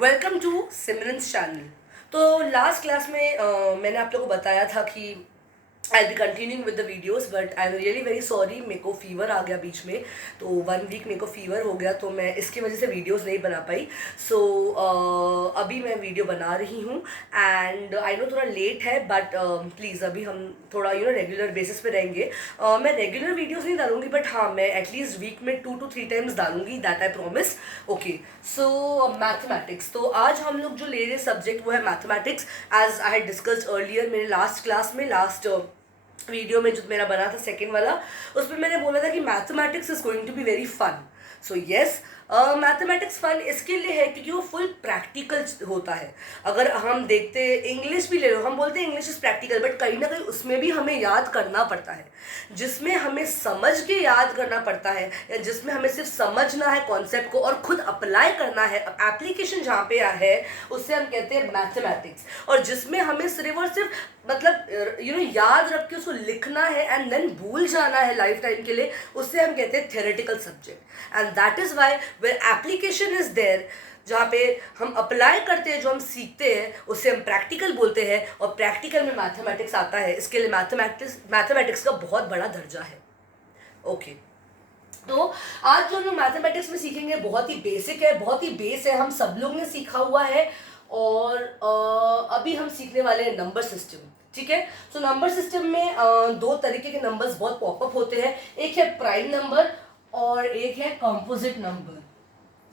Welcome to Simran's channel. तो last class में मैंने आप लोगों को बताया था कि I be continuing with the videos, but I am really very sorry, मेरे को फीवर आ गया बीच में। तो 1 वीक मेरे को फीवर हो गया, तो मैं इसकी वजह से वीडियोज़ नहीं बना पाई। सो अभी मैं वीडियो बना रही हूँ एंड आई नो थोड़ा लेट है, बट प्लीज़ अभी हम थोड़ा रेगुलर बेसिस पे रहेंगे। मैं रेगुलर वीडियोज़ नहीं डालूंगी, बट हाँ मैं एटलीस्ट वीक में 2 to 3 टाइम्स डालूंगी, that I promise. Okay, so mathematics. तो आज हम लोग जो ले रहे सब्जेक्ट वो है mathematics. As I had discussed earlier मेरे लास्ट क्लास में, लास्ट वीडियो में जो मेरा बना था सेकेंड वाला, उसमें मैंने बोला था कि mathematics is going to be very fun. So yes, mathematics fun इसके लिए है क्योंकि वो फुल प्रैक्टिकल होता है। अगर हम देखते इंग्लिश भी ले लो, हम बोलते हैं इंग्लिश इज प्रैक्टिकल, बट कहीं ना कहीं उसमें भी हमें याद करना पड़ता है। जिसमें हमें समझ के याद करना पड़ता है, या जिसमें हमें सिर्फ समझना है कॉन्सेप्ट को और खुद अप्लाई करना है, एप्लीकेशन जहाँ पे है, उससे हम कहते हैं मैथमेटिक्स। और जिसमें हमें सिर्फ और सिर्फ मतलब याद रख के उसको लिखना है एंड देन भूल जाना है लाइफ टाइम के लिए, उससे हम कहते हैं theoretical subject. And that is why where application is there, जहाँ पे हम अप्लाई करते हैं, जो हम सीखते हैं उसे हम प्रैक्टिकल बोलते हैं, और प्रैक्टिकल में मैथमेटिक्स आता है। इसके लिए मैथमेटिक्स का बहुत बड़ा दर्जा है। ओके, तो आज जो हम लोग मैथमेटिक्स में सीखेंगे बहुत ही बेसिक है, बहुत ही बेस है, हम सब लोग ने सीखा हुआ है। और अभी हम सीखने वाले हैं नंबर सिस्टम। ठीक है, सो नंबर सिस्टम में दो तरीके के नंबर्स बहुत पॉपअप होते हैं, एक है प्राइम नंबर और एक है कंपोजिट नंबर।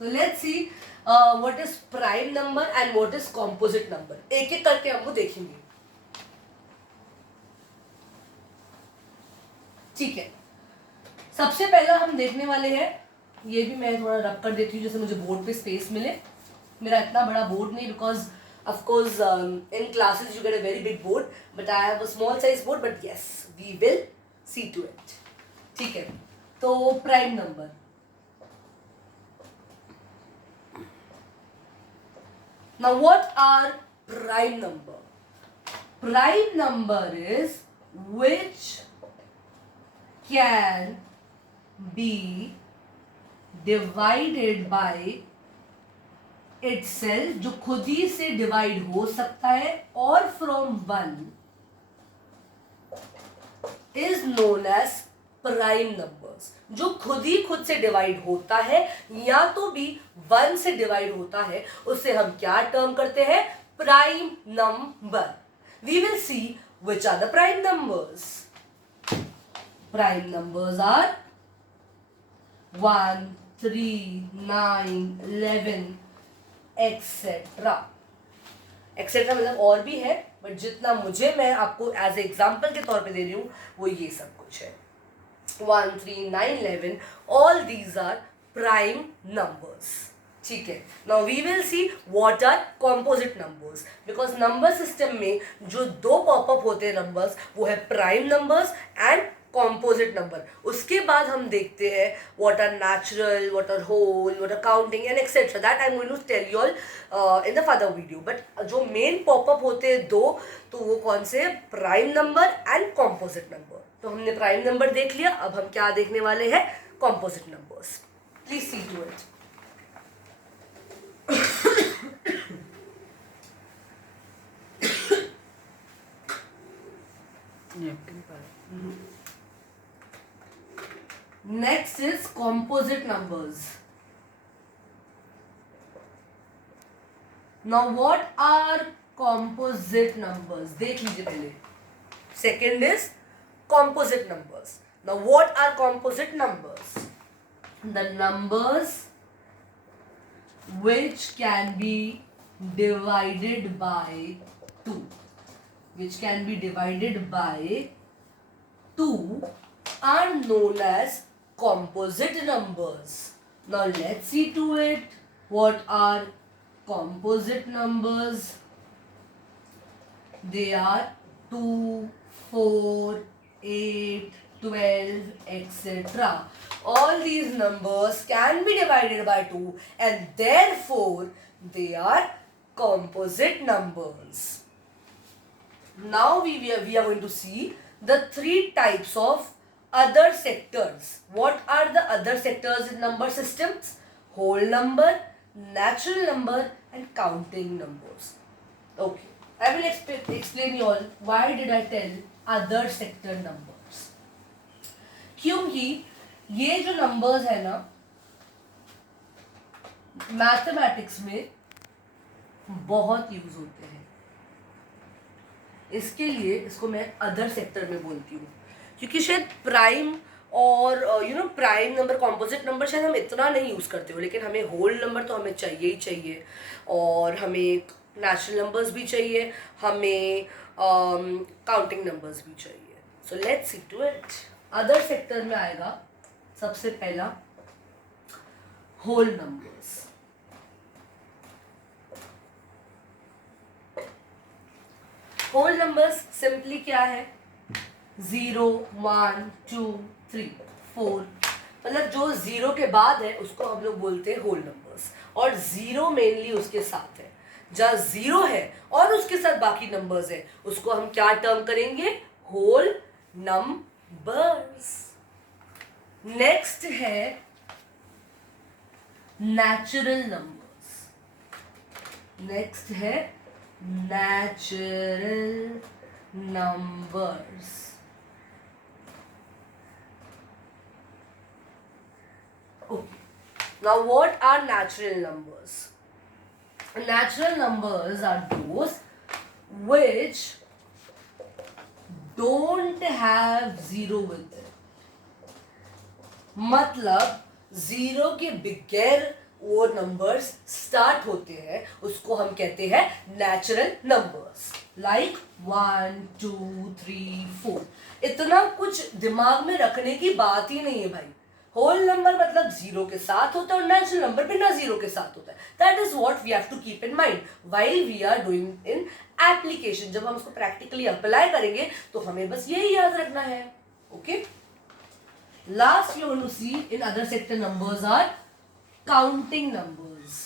तो let's see what is prime number and what is composite number. एक एक करके हम वो देखेंगे। ठीक है, सबसे पहला हम देखने वाले हैं, ये भी मैं थोड़ा रब कर देती हूँ जैसे मुझे बोर्ड पे स्पेस मिले। मेरा इतना बड़ा बोर्ड नहीं, because of course in classes you get a very big board, but I have a small size board, but yes we will see to it. ठीक है, तो prime number, now what are prime number? Prime number is which can be divided by itself, जो खुद ही से divide हो सकता है, और from one is known as prime numbers. जो खुद से डिवाइड होता है या तो भी वन से डिवाइड होता है, उससे हम क्या टर्म करते हैं? Prime number. We will see which are the prime numbers. Prime numbers are 1, 3, 9, 11 etcetera. Etcetera मतलब और भी है, बट जितना मैं आपको एज एग्जाम्पल के तौर पे दे रही हूँ वो ये सब कुछ है। 1, 3, 9, 11, all these are prime numbers. ठीक है, now we will see what are composite numbers, because number system में जो दो पॉपअप होते हैं नंबर्स, वो है prime numbers and composite number. उसके बाद हम देखते हैं what are natural, what are whole, what are counting and etcetera, that I am going to tell you all in the further video. But जो मेन पॉपअप होते हैं दो, तो वो कौन से? Prime number and composite number. तो हमने प्राइम नंबर देख लिया, अब हम क्या देखने वाले हैं? Composite numbers. Please see to it. Next is composite numbers. Now what are composite numbers? देख लीजिए पहले। Second is composite numbers. Now what are composite numbers? The numbers which can be divided by 2. Which can be divided by 2 are known as composite numbers. Now let's see to it. What are composite numbers? They are 2, 4, 8, 12, etc. All these numbers can be divided by 2 and therefore they are composite numbers. Now we are going to see the 3 types of other sectors. What are the other sectors in number systems? Whole number, natural number and counting numbers. Okay, I will explain you all why did I tell other sector numbers. क्योंकि ये जो numbers है ना mathematics में बहुत use होते हैं, इसके लिए इसको मैं अदर सेक्टर में बोलती हूँ, क्योंकि शायद प्राइम और प्राइम नंबर कॉम्पोजिट नंबर शायद हम इतना नहीं यूज़ करते हो, लेकिन हमें होल नंबर तो हमें चाहिए ही चाहिए, और हमें नेचुरल नंबर्स भी चाहिए, हमें काउंटिंग नंबर्स भी चाहिए. So let's see to it. Other sector में आएगा सबसे पहला whole numbers. Whole numbers simply क्या है, 0, 1, 2, 3, 4, मतलब जो 0 के बाद है उसको हम लोग बोलते हैं होल नंबर्स, और 0 मेनली उसके साथ है. जहाँ 0 है और उसके साथ बाकी नंबर्स है उसको हम क्या टर्म करेंगे, होल नंबर्स. नेक्स्ट है नेचुरल नंबर्स. नेक्स्ट है natural numbers. Okay. Now what are natural numbers? Natural numbers are those which don't have zero with it. मतलब 0 के बगैर वो नंबर्स स्टार्ट होते हैं उसको हम कहते हैं नेचुरल नंबर्स. लाइक 1, 2, 3, 4. इतना कुछ दिमाग में रखने की बात ही नहीं है भाई. होल नंबर मतलब 0 के साथ होता है और नेचुरल नंबर बिना 0 के साथ होता है. That is what we have to keep in mind while we are doing in application. जब हम उसको प्रैक्टिकली अप्लाई करेंगे तो हमें बस यही याद रखना है. Okay. Last you want to see in other sector numbers are counting numbers.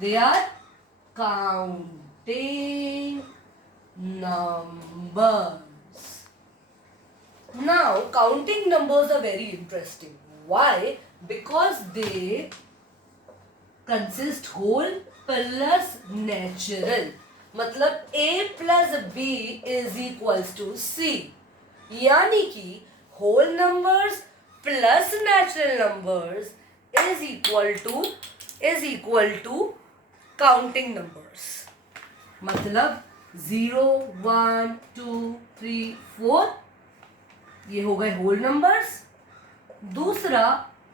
They are counting numbers. Now counting numbers are very interesting. Why? Because they consist whole plus natural. मतलब a plus b is equals to c. यानी कि whole numbers plus natural numbers is equal to counting numbers. मतलब 0, 1, 2, 3, 4 ये हो गए whole numbers. दूसरा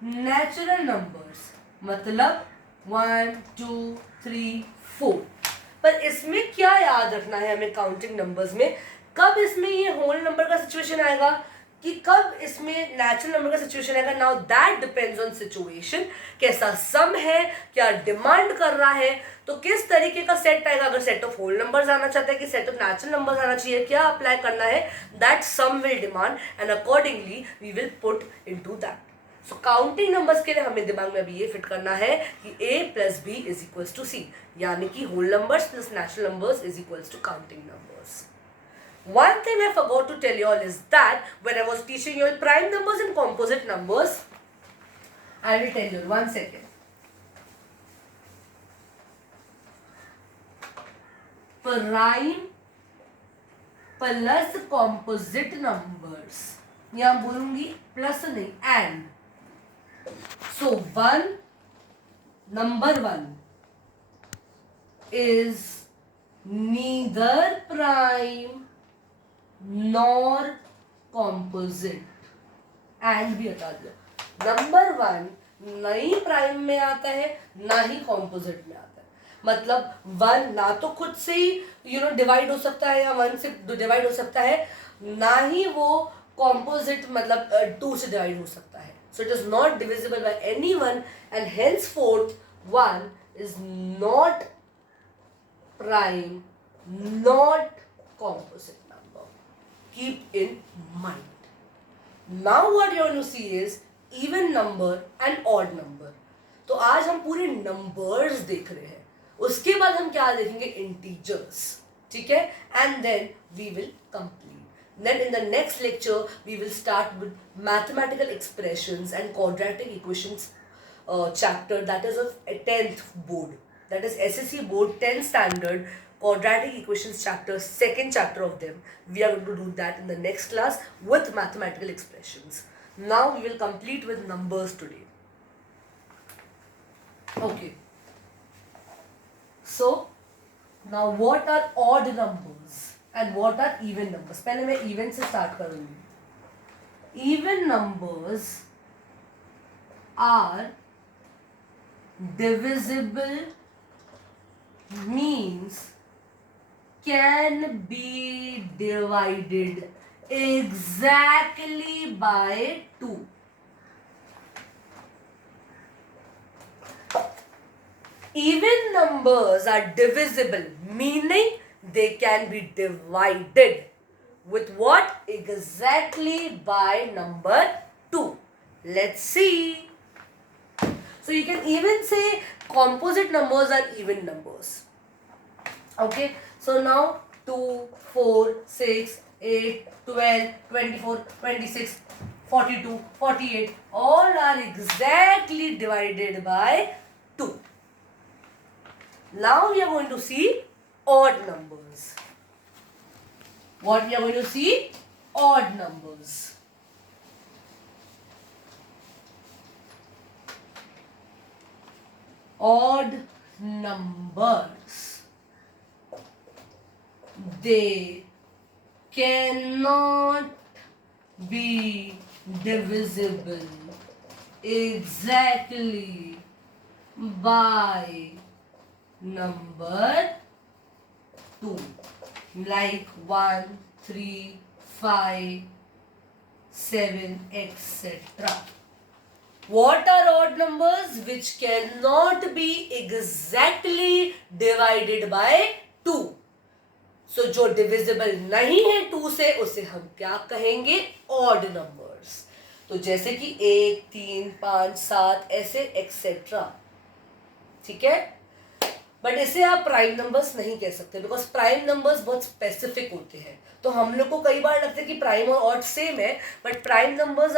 natural numbers मतलब 1, 2, 3, 4. पर इसमें क्या याद रखना है हमें काउंटिंग नंबर्स में, कब इसमें ये होल नंबर का सिचुएशन आएगा कि कब इसमें नेचुरल नंबर का सिचुएशन आएगा. Now that depends on situation. कैसा सम है, क्या डिमांड कर रहा है, तो किस तरीके का सेट आएगा. अगर सेट ऑफ होल नंबर्स आना चाहता है कि सेट ऑफ नेचुरल नंबर्स आना चाहिए, क्या अप्लाई करना है, that some will demand and accordingly we will put into that. So counting numbers के लिए हमें दिमाग में अभी ये फिट करना है कि a plus B is equals to C, यानी कि whole numbers plus natural numbers is equals to counting numbers. One thing I forgot to tell you all is that when I was teaching you all prime numbers and composite numbers, I will tell you 1 second. Prime plus composite numbers. यहाँ बोलूंगी plus नहीं and. So number 1 is neither prime nor composite. And भी हटा दिया. Number 1 ना ही prime में आता है ना ही कॉम्पोजिट में आता है. मतलब 1 ना तो खुद से ही डिवाइड हो सकता है या 1 से डिवाइड हो सकता है, ना ही वो कॉम्पोजिट मतलब 2 से डिवाइड हो सकता है. So it is not divisible by anyone and henceforth 1 is not prime, not composite number. Keep in mind. Now what you want to see is even number and odd number. तो आज हम पूरे numbers देख रहे हैं, उसके बाद हम क्या देखेंगे, integers. ठीक है, and then we will complete. Then in the next lecture we will start with mathematical expressions and quadratic equations chapter that is of 10th board, that is SSC board 10th standard quadratic equations chapter, second chapter of them. We are going to do that in the next class with mathematical expressions. Now we will complete with numbers today. Okay, so now what are odd numbers and what are even numbers? पहले मैं even से start करूँगी. Even numbers are divisible, means can be divided exactly by 2. Even numbers are divisible, meaning they can be divided with what? Exactly by number 2. Let's see. So you can even say composite numbers are even numbers. Okay, so now 2, 4, 6, 8, 12, 24, 26, 42, 48 all are exactly divided by 2. Now we are going to see odd numbers. What we are going to see? Odd numbers. Odd numbers. They cannot be divisible exactly by number 2, like 1, 3, 5, 7, etc. What are odd numbers? Which cannot be exactly divided by 2. So जो divisible नहीं है 2 से, उसे हम क्या कहेंगे? Odd numbers. तो जैसे कि 1, 3, 5, 7 ऐसे एक्सेट्रा. ठीक है, बट इसे आप प्राइम नंबर्स नहीं कह सकते, बिकॉज प्राइम नंबर्स बहुत स्पेसिफिक होते हैं. तो हम लोग को कई बार लगता है कि प्राइम और ऑड सेम है, but prime numbers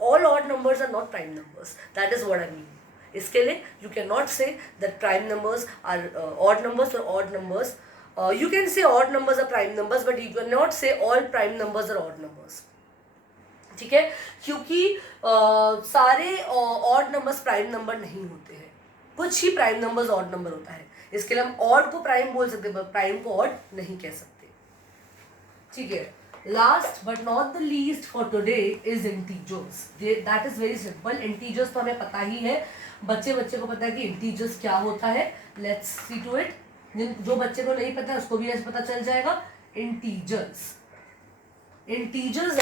all odd numbers are not prime numbers. That is what I mean. इसके लिए you can not say that prime numbers are odd numbers और odd numbers. You can say odd numbers are prime numbers, but you cannot say all prime numbers are odd numbers. ठीक है, क्योंकि सारे odd numbers prime number नहीं होते हैं. कुछ ही prime numbers odd number होता है. इसके लिए हम odd को prime बोल सकते हैं, prime को odd नहीं कह सकते. ठीक है. Last but not the least for today is integers. That is very simple. Integers तो हमें पता ही है, बच्चे को पता है कि integers क्या होता है. Let's see to it. जो बच्चे को नहीं पता उसको भी ऐसे पता चल जाएगा. Integers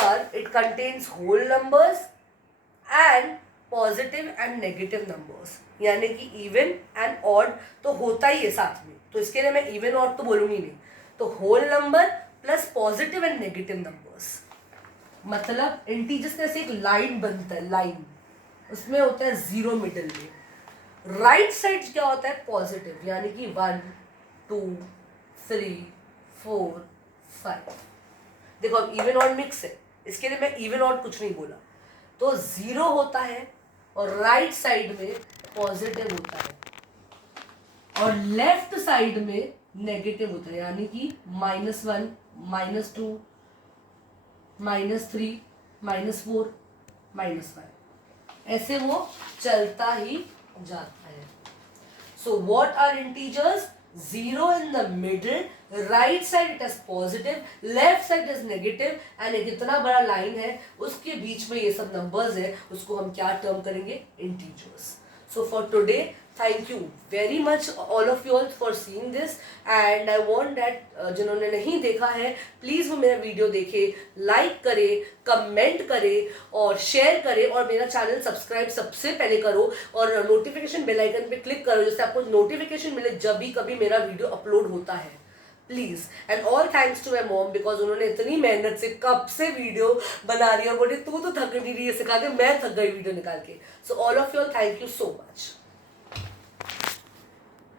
are, it contains whole numbers and positive and negative numbers. यानी कि even and odd तो होता ही है साथ में, तो इसके लिए मैं even odd तो बोलूंगी नहीं. तो whole number plus positive and negative numbers. मतलब integers से एक लाइन बनता है, लाइन उसमें होता है 0 मिडल में. राइट साइड क्या होता है? पॉजिटिव, यानी कि 1, 2, 3, 4, 5. देखो अब इवन ऑड मिक्स है, इसके लिए मैं इवन ऑड कुछ नहीं बोला. तो 0 होता है और राइट साइड में पॉजिटिव होता है और लेफ्ट साइड में नेगेटिव होता है, यानी कि -1, -2, -3, -4, -5 ऐसे वो चलता ही जाता है. So what are integers? 0 in the middle, right side it has positive, left side is negative, and एक इतना बड़ा लाइन है उसके बीच में ये सब नंबर्स है, उसको हम क्या टर्म करेंगे? Integers. So for today, thank you very much all of you all for seeing this, and I want that जिन्होंने नहीं देखा है प्लीज़ वो मेरा वीडियो देखे, लाइक करे, कमेंट करे और शेयर करे, और मेरा चैनल सब्सक्राइब सबसे पहले करो और नोटिफिकेशन बेल आइकन पे क्लिक करो जिससे आपको नोटिफिकेशन मिले जब भी कभी मेरा वीडियो अपलोड होता है. Please. And all thanks to my mom, because उन्होंने इतनी मेहनत से कब से वीडियो बना रही है और बोले तू तो थक नहीं रही है सिखा के, मैं थक गई वीडियो निकाल के. So all of you all thank you so much.